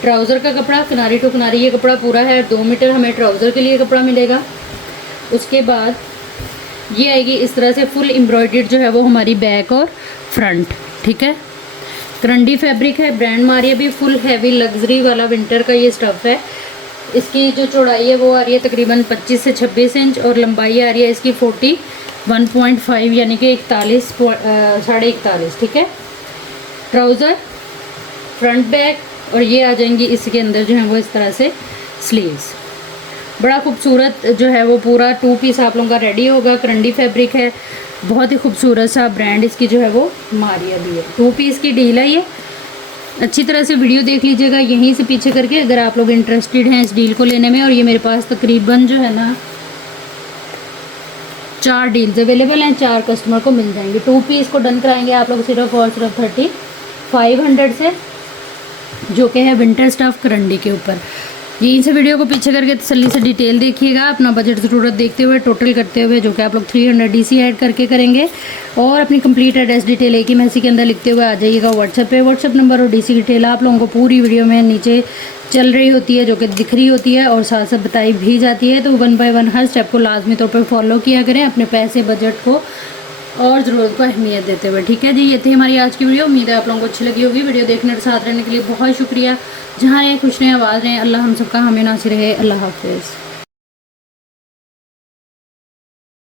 ट्राउज़र का कपड़ा, किनारी टू किनारी ये कपड़ा पूरा है। 2 मीटर हमें ट्राउज़र के लिए कपड़ा मिलेगा। उसके बाद ये आएगी इस तरह से फुल एम्ब्रॉयडर्ड जो है वो हमारी बैक और फ्रंट, ठीक है। करंडी फैब्रिक है, ब्रांड मारिया भी, फुल हैवी लग्जरी वाला विंटर का ये स्टफ़ है। इसकी जो चौड़ाई है वो आ रही है तकरीबन 25 से 26 इंच और लंबाई आ रही है इसकी 41.5 यानी कि 41 41.5, ठीक है। ट्राउज़र, फ्रंट बैक और ये आ जाएंगी इसके अंदर जो है वो इस तरह से स्लीव्स। बड़ा खूबसूरत जो है वो पूरा 2 पीस आप लोगों का रेडी होगा। करंडी फैब्रिक है, बहुत ही खूबसूरत सा ब्रांड इसकी जो है वो मारिया भी है। 2 पीस की डील है ये। अच्छी तरह से वीडियो देख लीजिएगा यहीं से पीछे करके, अगर आप लोग इंटरेस्टेड हैं इस डील को लेने में। और ये मेरे पास तकरीबन जो है ना 4 डील्स अवेलेबल हैं, 4 कस्टमर को मिल जाएंगे। 2 पीस को डन कराएंगे आप लोग सिर्फ और सिर्फ 3500 से, जो कि है विंटर स्टफ़ करंडी के ऊपर। यहीं से वीडियो को पीछे करके तसल्ली से डिटेल देखिएगा, अपना बजट ज़रूरत देखते हुए टोटल करते हुए, जो कि आप लोग 300 DC ऐड करके करेंगे। और अपनी कंप्लीट एड्रेस डिटेल एक ही मैसेज के अंदर लिखते हुए आ जाइएगा व्हाट्सएप पे। व्हाट्सएप नंबर और DC की डिटेल आप लोगों को पूरी वीडियो में नीचे चल रही होती है, जो कि दिख रही होती है और साथ साथ बताई भी जाती है। तो 1 बाय 1 हर स्टेप को लाजमी तौर पर फॉलो किया करें, अपने पैसे बजट को और ज़रूरत को अहमियत देते हुए, ठीक है जी। ये थी हमारी आज की वीडियो। उम्मीद है आप लोगों को अच्छी लगी होगी। वीडियो देखने और साथ रहने के लिए बहुत शुक्रिया। जहाँ रहें खुश रहें, आवाज़ रहें। अल्लाह हम सबका हमें नासिर रहे। अल्लाह हाफ़िज़।